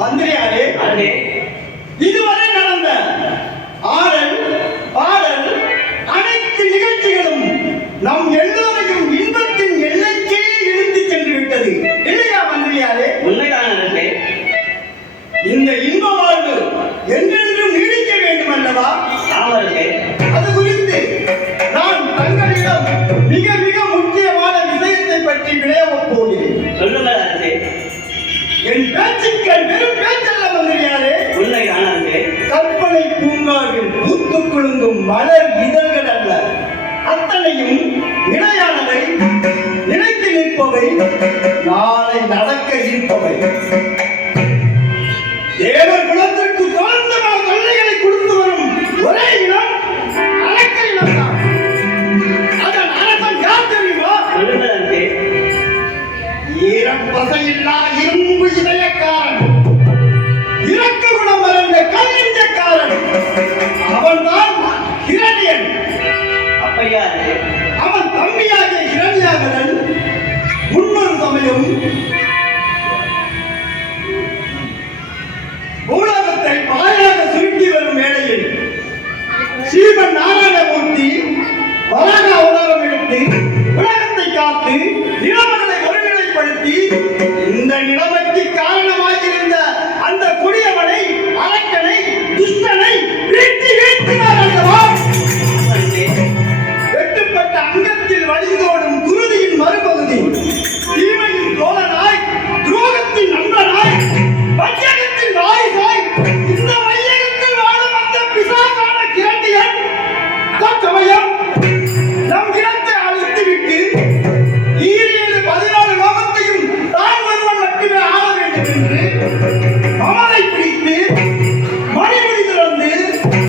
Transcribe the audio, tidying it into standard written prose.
மந்திரியாரே, இதுவரை நடந்த ஆடல் பாடல் அனைத்து நிகழ்ச்சிகளும் நம் எல்லோரையும் இன்பத்தின் எல்லைக்கே இழுத்து சென்று விட்டது இல்லையா மந்திரியாரே? உண்மைதான். இந்த இன்ப வாழ்வு என்றென்றும் நீடிக்க வேண்டும் அல்லவா? அது குறித்து நான் தங்களிடம் மிக மிக முக்கியமான விஷயத்தை பற்றி விளையாடப் போகிறேன். சொல்லுங்கள் அரசே. என் பேச்சுக்கள் வெறும் பேச்சல்ல மந்திரியாரே. உண்மைதான். கற்பனை பூங்காவில் பூத்து குலுங்கும் மலர் இதழ்கள் அல்ல. அத்தனையும் நிலையானவை, நிலைத்து நிற்பவை, நாளை நடக்க இருப்பவை. தேவர் குலத்திற்கு தொடர்ந்து பல தொல்லைகளை கொடுத்து வரும் ஒரே இனம் அரக்க இனம்தான். அதன் அரசன் யார் தெரியுமா? ஈரப்பசையில்லா இரும்பு இதயக்காரன், இரக்க குணம் மறந்த கல்நெஞ்சக்காரன். அவன்தான் ஹிரண்யன். அவன் தம்பியாகிய ஹிரண்யாகரன் முன்னொரு சமயம் உலகத்தை பாயாக சுருட்டி வரும் வேளையில் ஸ்ரீமன் நாராயணமூர்த்தி வராக அவதாரம் எடுத்து உலகத்தை காத்து நிலமகளை ஒருநிலைப்படுத்தி இந்த நிலைமைக்கு காரணமாகியிருந்த அந்த கொடியவனை, அரக்கனை, துஷ்டனை வீழ்த்தினார் அல்லவா? வெட்டுப்பட்ட அங்கத்தில் வழிந்தோடும் குருதியின் மறுபகுதி தீமையின் தோழனாய், துரோகத்தின் நண்பனாய், வையகத்தின் வாரிசாய், இந்த வையகத்தில் வாழும் அந்த பிசாசான கிரண்டியன் தற்சமயம் நம் இனத்தை அழித்துவிட்டு 14 லோகத்தையும் தான் ஒருவன் மட்டுமே ஆள வேண்டும் என்று அவனை